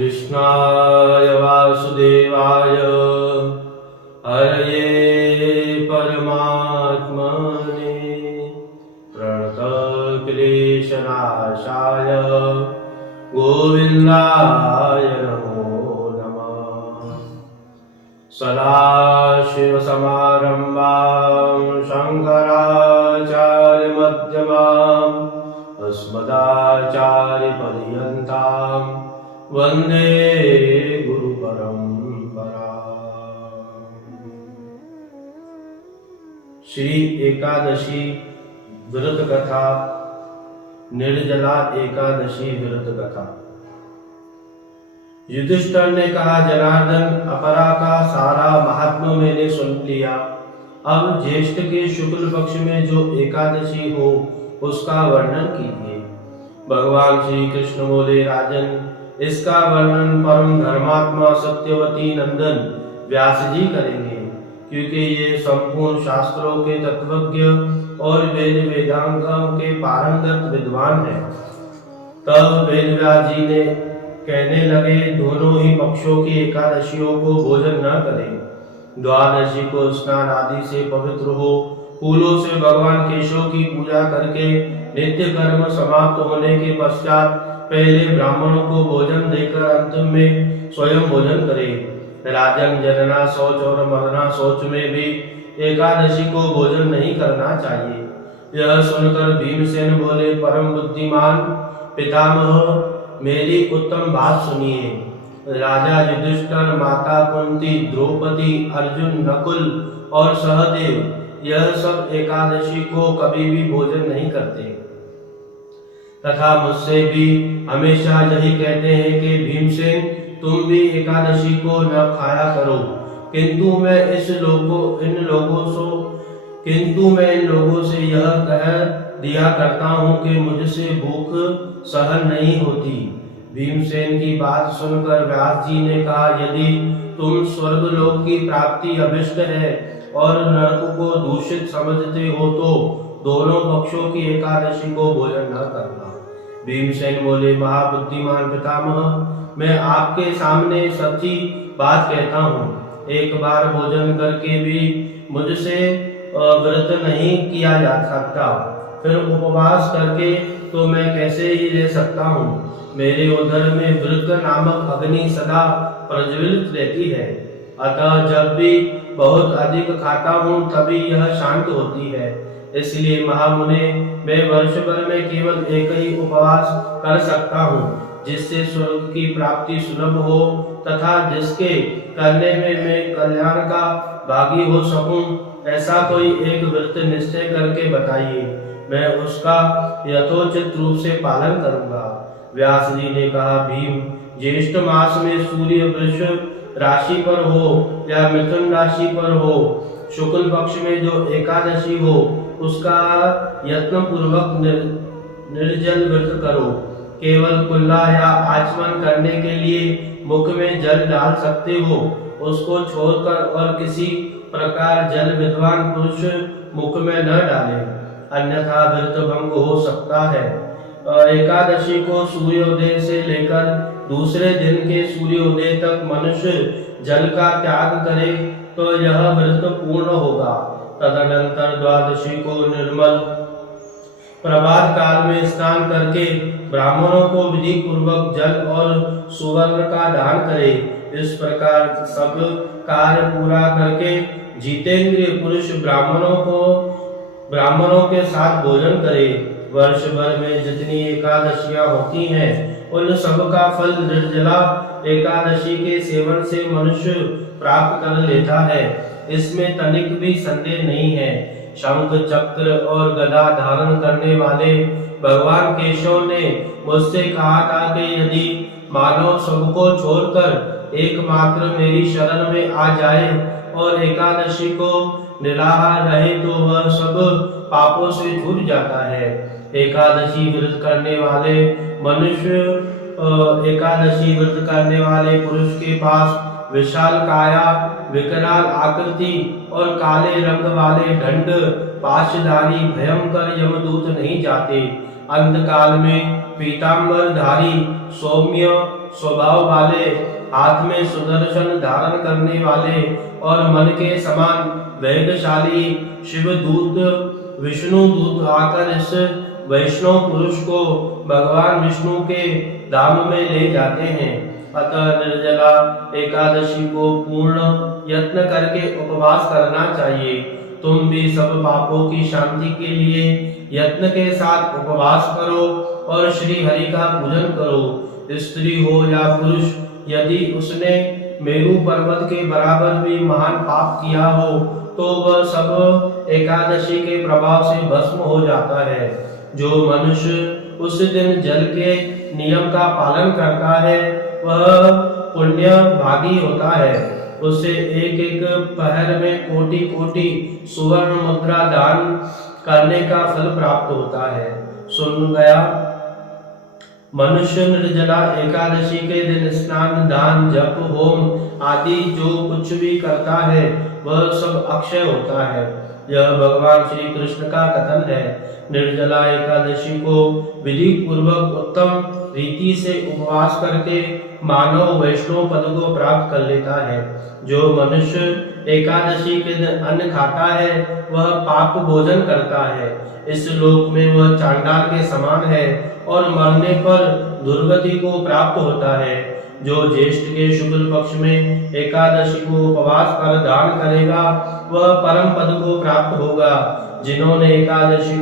कृष्णाय वासुदेवाय हरये परमात्मने प्रणतक्लेशनाशाय गोविन्दाय नमो नमः। सदाशिवसमारम्भां शङ्कराचार्यमध्यमाम् अस्मदाचार्यपर्यन्तां वन्दे गुरुपरम्पराम्। श्री एकादशी व्रत कथा, निर्जला एकादशी व्रत कथा। युधिष्ठिर ने कहा, जनार्दन, अपरा का सारा महात्मा मैंने सुन लिया। अब ज्येष्ठ के शुक्ल पक्ष में जो एकादशी हो उसका वर्णन कीजिए। भगवान श्री कृष्ण बोले, राजन, इसका वर्णन परम धर्मात्मा सत्यवती नंदन व्यास जी करेंगे, क्योंकि ये संपूर्ण शास्त्रों के तत्वज्ञ और वेद वेदांगों के पारंगत विद्वान हैं। तब वेदव्यास जी ने कहने लगे, दोनों ही पक्षों की एकादशियों को भोजन न करें। द्वादशी को स्नान आदि से पवित्र हो, फूलों से भगवान केशव की पूजा करके नित्य कर्म समाप्त होने के पश्चात पहले ब्राह्मणों को भोजन देकर अंतिम में स्वयं भोजन करें। राजन, जनना शौच और मरना शौच में भी एकादशी को भोजन नहीं करना चाहिए। यह सुनकर भीमसेन बोले, परम बुद्धिमान पितामह, मेरी उत्तम बात सुनिए। राजा युधिष्ठिर, माता कुंती, द्रौपदी, अर्जुन, नकुल और सहदेव यह सब एकादशी को कभी भी भोजन नहीं करते, तथा मुझसे भी हमेशा यही कहते हैं कि भीमसेन, तुम भी एकादशी को न खाया करो। किंतु मैं इन लोगों से यह कह दिया करता हूँ कि मुझसे भूख सहन नहीं होती। भीमसेन की बात सुनकर व्यास जी ने कहा, यदि तुम स्वर्गलोक की प्राप्ति अभिष्ट है और नरक को दूषित समझते हो तो दोनों पक्षों की एकादशी को भोजन न करना। भीमसेन बोले, महाबुद्धिमान पितामह, मैं आपके सामने सच्ची बात कहता हूँ। एक बार भोजन करके भी मुझसे व्रत नहीं किया जा सकता, फिर उपवास करके तो मैं कैसे ही रह सकता हूँ। मेरे उदर में वृक्क नामक अग्नि सदा प्रज्वलित रहती है, अतः जब भी बहुत अधिक खाता हूँ तभी यह शांत होती है। इसलिए महामुने, मैं वर्ष भर में केवल एक ही उपवास कर सकता हूँ, जिससे स्वर्ग की प्राप्ति सुलभ हो तथा जिसके करने में मैं कल्याण का भागी हो सकूं। ऐसा कोई एक व्रत निश्चय करके बताइए, मैं उसका यथोचित रूप से पालन करूंगा। व्यास जी ने कहा, भीम, ज्येष्ठ मास में सूर्य वृष राशि पर हो या मिथुन राशि पर हो, शुक्ल पक्ष में जो एकादशी हो उसका यत्न पूर्वक निर्जल व्रत करो। केवल कुल्ला या आचमन करने के लिए मुख में जल डाल सकते हो, उसको छोड़कर और किसी प्रकार जल विद्वान पुरुष मुख में न डाले, अन्यथा व्रत भंग हो सकता है। एकादशी को सूर्योदय से लेकर दूसरे दिन के सूर्योदय तक मनुष्य जल का त्याग करे तो यह व्रत पूर्ण होगा। तदनंतर द्वादशी को निर्मल प्रभात काल में स्नान करके ब्राह्मणों को विधि पूर्वक जल और सुवर्ण का दान करे। इस प्रकार सब कार्य पूरा करके जितेंद्रिय पुरुष ब्राह्मणों के साथ भोजन करे। वर्ष भर में जितनी एकादशियां होती हैं उन सब का फल निर्जला एकादशी के सेवन से मनुष्य प्राप्त कर लेता है, इसमें तनिक भी संदेह नहीं है। शंख चक्र और गदा धारण करने वाले भगवान केशव ने मुझसे कहा था कि यदि मानव सबको छोड़कर एकमात्र मेरी शरण में आ जाए और एकादशी को निराहार रहे तो वह सब पापों से छूट जाता है। एकादशी व्रत करने वाले पुरुष के पास विशाल काया, विकराल आकृति और काले रंग वाले दंड पाशधारी भयंकर यमदूत नहीं जाते। अंतकाल में पीताम्बरधारी, सौम्य स्वभाव वाले, हाथ में सुदर्शन धारण करने वाले और मन के समान वेगशाली शिवदूत विष्णु दूत आकर इस वैष्णव पुरुष को भगवान विष्णु के धाम में ले जाते हैं। अतः निर्जला एकादशी को पूर्ण यत्न करके उपवास करना चाहिए। तुम भी सब पापों की शांति के लिए यत्न के साथ उपवास करो और श्री हरि का पूजन करो। स्त्री हो या पुरुष, यदि उसने मेरु पर्वत के बराबर भी महान पाप किया हो तो वह सब एकादशी के प्रभाव से भस्म हो जाता है। जो मनुष्य उस दिन जल के नियम का पालन करता है वह पुण्य भागी होता है। उसे एक एक पहर में कोटि कोटि सुवर्ण मुद्रा दान करने का फल प्राप्त होता है। सुन गया, मनुष्य निर्जला एकादशी के दिन स्नान, दान, जप, होम आदि जो कुछ भी करता है वह सब अक्षय होता है। यह भगवान श्री कृष्ण का कथन है। निर्जला एकादशी को विधि पूर्वक उत्तम रीति से उपवास करके मानव वैष्णव पद को प्राप्त कर लेता है। जो मनुष्य एकादशी के दिन अन्न खाता है वह पाप भोजन करता है। इस लोक में वह चांडाल के समान है और मरने पर दुर्गति को प्राप्त होता है। जो ज्येष्ठ के शुक्ल पक्ष में एकादशी को उपवास कर दान करेगा वह परम पद को प्राप्त होगा। जिन्होंने एकादशी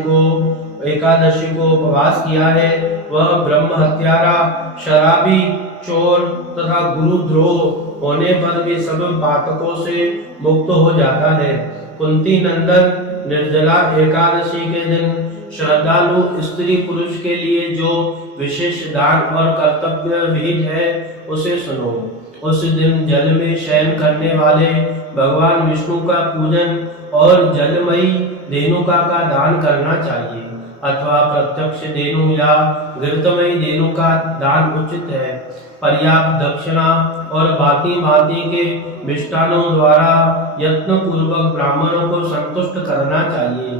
को उपवास किया है वह ब्रह्म हत्यारा, शराबी, चोर तथा गुरुद्रोह होने पर भी सब पातकों से मुक्त हो जाता है। कुंती नंदन, निर्जला एकादशी के दिन श्रद्धालु स्त्री पुरुष के लिए जो विशेष दान और कर्तव्य विहित है उसे सुनो। उस दिन जल में शयन करने वाले भगवान विष्णु का पूजन और जलमयी धेनुका का दान करना चाहिए, अथवा प्रत्यक्ष धेनु या घृतमयी धेनु का दान उचित है। पर्याप्त दक्षिणा और भांति के मिष्टानों द्वारा यत्न पूर्वक ब्राह्मणों को संतुष्ट करना चाहिए।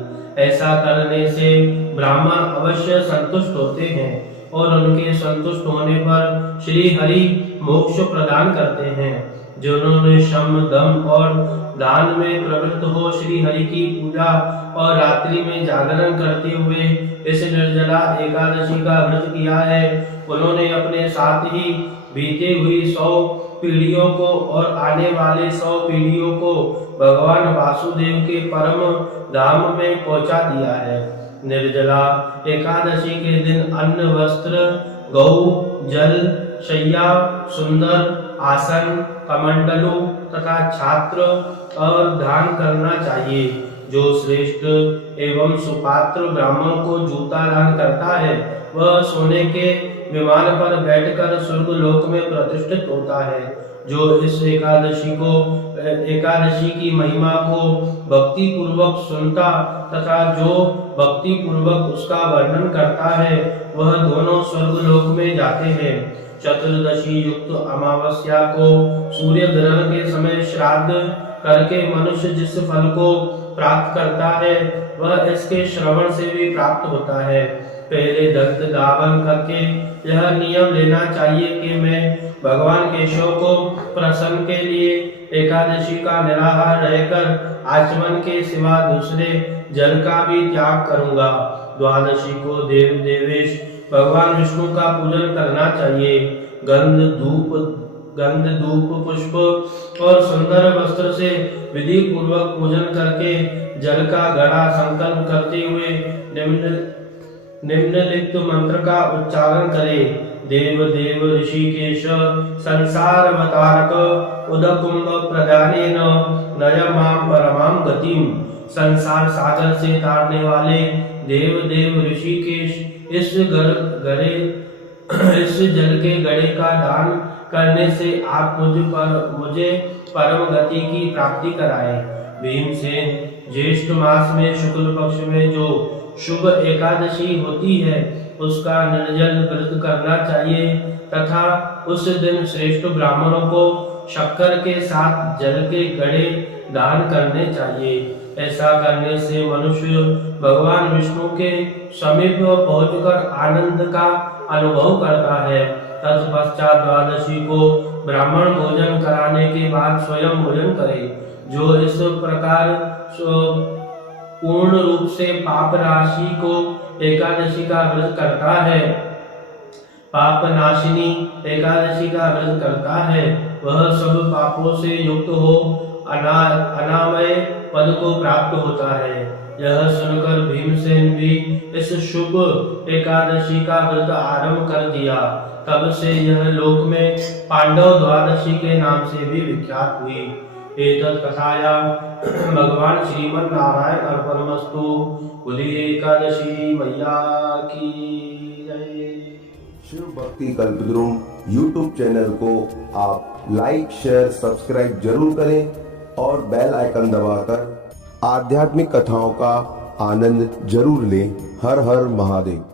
ऐसा करने से ब्राह्मण अवश्य संतुष्ट होते हैं और उनके संतुष्ट होने पर श्री हरि मोक्ष प्रदान करते हैं। जिन्होंने शम, दम और दान में प्रवृत्त हो श्री हरि की पूजा और रात्रि में जागरण करते हुए इस निर्जला एकादशी का व्रत किया है, उन्होंने अपने साथ ही बीते हुई 100 पीढ़ियों को और आने वाले 100 पीढ़ियों को भगवान वासुदेव के परम धाम में पहुंचा दिया है। निर्जला एकादशी के दिन अन्न, वस्त्र, गौ, जल, शय्या, सुंदर आसन, कमंडलू तथा छात्र और दान करना चाहिए। जो श्रेष्ठ एवं सुपात्र ब्राह्मण को जूता दान करता है वह सोने के विमान पर बैठकर स्वर्ग लोक में प्रतिष्ठित होता है। जो इस एकादशी की महिमा को भक्ति पूर्वक सुनता तथा जो भक्ति पूर्वक उसका वर्णन करता है वह दोनों स्वर्ग लोक में जाते हैं। चतुर्दशी युक्त अमावस्या को सूर्य ग्रहण के समय श्राद्ध करके मनुष्य जिस फल को प्राप्त करता है वह इसके श्रवण से भी प्राप्त होता है। पहले दंत धावन करके यह नियम लेना चाहिए कि मैं भगवान केशव को प्रसन्न के लिए एकादशी का निराहार रहकर आचमन के सिवा दूसरे जल का भी त्याग करूंगा। द्वादशी को देव देवेश भगवान विष्णु का पूजन करना चाहिए। गंध धूप पुष्प और सुंदर वस्त्र से विधि पूर्वक पूजन करके जल का घड़ा संकल्प करते हुए निम्नलिखित मंत्र का उच्चारण करें। देव देव ऋषिकेश संसार अवतारक उदकुंभ प्रदानेन नय माम परमाम गतिम। संसार सागर से तारने वाले देव देव ऋषिकेश इस जल के घड़े का दान करने से आप मुझे परम गति की प्राप्ति कराए। भीमसेन, ज्येष्ठ मास में शुक्ल पक्ष में जो शुभ एकादशी होती है उसका निर्जल व्रत करना चाहिए तथा उस दिन श्रेष्ठ ब्राह्मणों को शक्कर के साथ जल के घड़े दान करने चाहिए। ऐसा करने से मनुष्य भगवान विष्णु के समीप पहुंचकर आनंद का अनुभव करता है। तत्पश्चात द्वादशी को ब्राह्मण भोजन कराने के बाद स्वयं भोजन करे। जो इस प्रकार पूर्ण रूप से पाप राशि को एकादशी का व्रत करता है, पाप नाशिनी एकादशी का व्रत करता है, वह सब पापों से युक्त हो अनामय पद को प्राप्त होता है। यह सुनकर भीमसेन भी इस शुभ एकादशी का व्रत आरंभ कर दिया। तब से यह लोक में पांडव द्वादशी के नाम से भी विख्यात हुई। एतत् कथायां भगवान श्रीमन नारायण अर्पणमस्तु। बोलिए एकादशी मैया की जय। शिव भक्ति कल्पद्रुम यूट्यूब चैनल को आप लाइक शेयर सब्सक्राइब जरूर करें और बेल आइकन दबाकर आध्यात्मिक कथाओं का आनंद जरूर लें। हर हर महादेव।